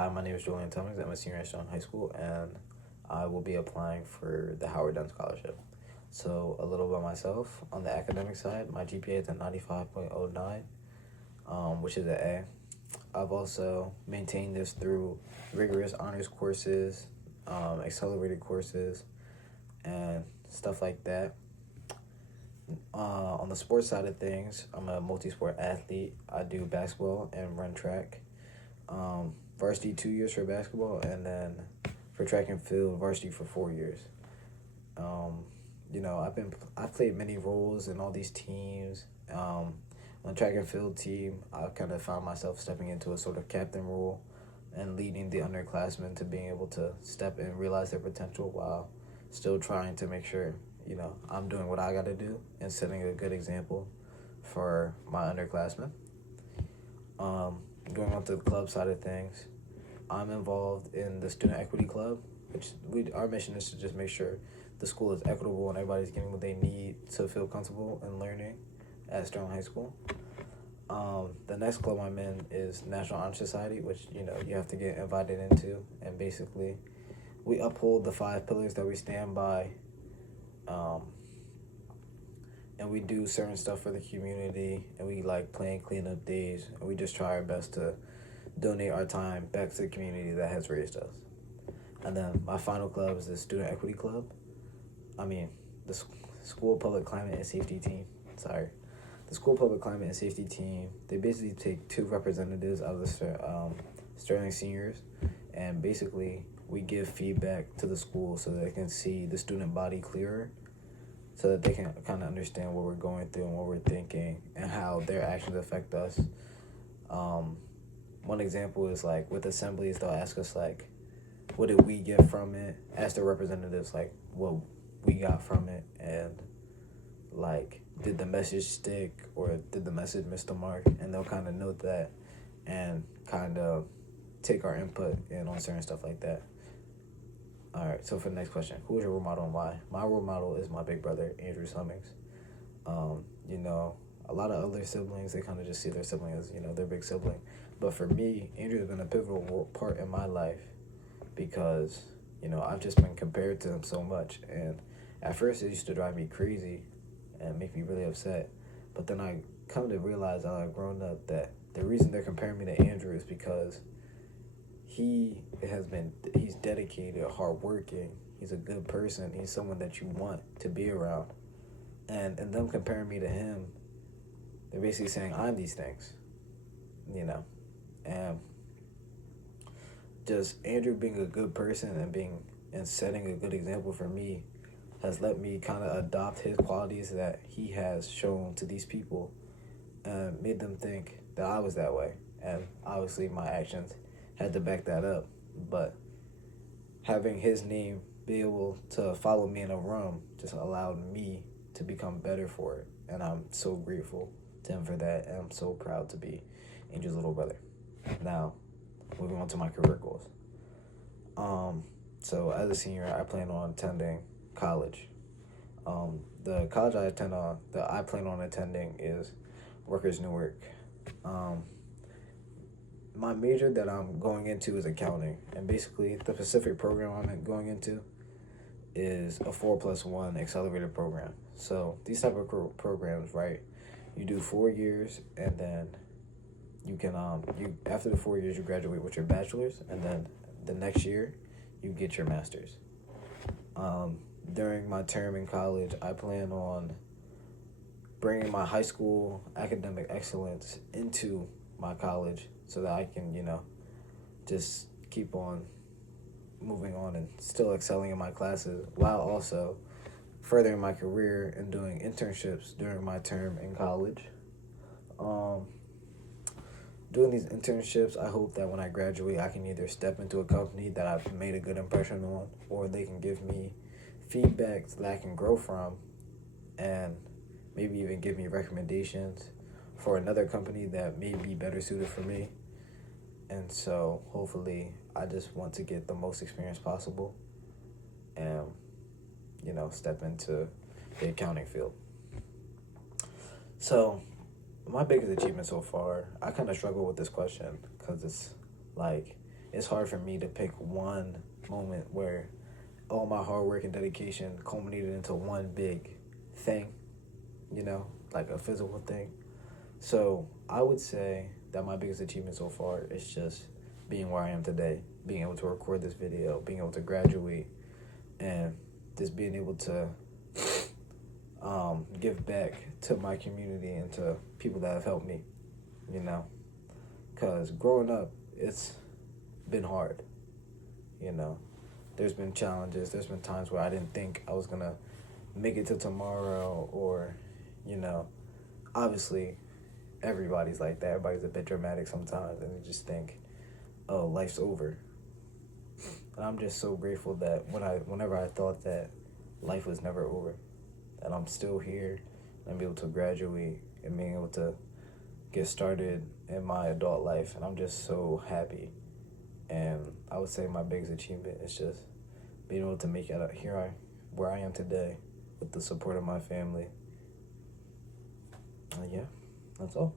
Hi, my name is Julian Cummings. I'm a senior at Dunn High School, and I will be applying for the Howard Dunn Scholarship. So, a little about myself. On the academic side, my GPA is a 95.09, which is an A. I've also maintained this through rigorous honors courses, accelerated courses, and stuff like that. On the sports side of things, I'm a multi-sport athlete. I do basketball and run track. Varsity 2 years for basketball, and then for track and field, varsity for 4 years. I've played many roles in all these teams. On the track and field team, I kind of found myself stepping into a sort of captain role and leading the underclassmen to being able to step and realize their potential while still trying to make sure, I'm doing what I got to do and setting a good example for my underclassmen. Going on to the club side of things, I'm involved in the Student Equity Club, which our mission is to just make sure the school is equitable and everybody's getting what they need to feel comfortable in learning at Sterling High School. The next club I'm in is National Honor Society, which, you have to get invited into. And basically, we uphold the 5 pillars that we stand by. And we do certain stuff for the community, and we like plan cleanup days, and we just try our best to donate our time back to the community that has raised us. And then my final club is the Student Equity Club. The School Public Climate and Safety Team. The School Public Climate and Safety Team, they basically take 2 representatives out of the Sterling seniors, and basically we give feedback to the school so that they can see the student body clearer, so that they can kind of understand what we're going through and what we're thinking and how their actions affect us. One example is like with assemblies, they'll ask us like, what did we get from it? Ask the representatives like what we got from it, and like, did the message stick or did the message miss the mark? And they'll kind of note that and kind of take our input in on certain stuff like that. All right, so for the next question, who is your role model and why? My role model is my big brother, Andrew Cummings. A lot of other siblings, they kind of just see their sibling as, their big sibling. But for me, Andrew's been a pivotal part in my life because, I've just been compared to him so much. And at first, it used to drive me crazy and make me really upset. But then I come to realize as I've grown up that the reason they're comparing me to Andrew is because he's dedicated, hardworking, he's a good person, he's someone that you want to be around. And them comparing me to him, they're basically saying I'm these things, and just Andrew being a good person and setting a good example for me has let me kind of adopt his qualities that he has shown to these people and made them think that I was that way. And obviously my actions had to back that up, but having his name be able to follow me in a room just allowed me to become better for it, and I'm so grateful to him for that, and I'm so proud to be Angel's little brother. Now, moving on to my career goals. So as a senior, I plan on attending college. The college I plan on attending is Rutgers Newark. My major that I'm going into is accounting, and basically the specific program I'm going into is a 4+1 accelerated program. So these type of programs, right? You do 4 years, and then you can after the 4 years you graduate with your bachelor's, and then the next year you get your master's. During my term in college, I plan on bringing my high school academic excellence into my college so that I can, just keep on moving on and still excelling in my classes while also furthering my career and doing internships during my term in college. Doing these internships, I hope that when I graduate, I can either step into a company that I've made a good impression on, or they can give me feedback that I can grow from, and maybe even give me recommendations for another company that may be better suited for me. And so hopefully I just want to get the most experience possible and, step into the accounting field. So my biggest achievement so far, I kind of struggle with this question because it's like, it's hard for me to pick one moment where all my hard work and dedication culminated into one big thing, like a physical thing. So I would say that my biggest achievement so far is just being where I am today, being able to record this video, being able to graduate, and just being able to give back to my community and to people that have helped me, because growing up, it's been hard, There's been challenges, there's been times where I didn't think I was going to make it to tomorrow, or, obviously everybody's like that. Everybody's a bit dramatic sometimes, and you just think, oh, life's over. And I'm just so grateful that whenever I thought that life was never over, that I'm still here, and I'm able to graduate and being able to get started in my adult life, and I'm just so happy. And I would say my biggest achievement is just being able to make it here where I am today with the support of my family. Yeah, that's all.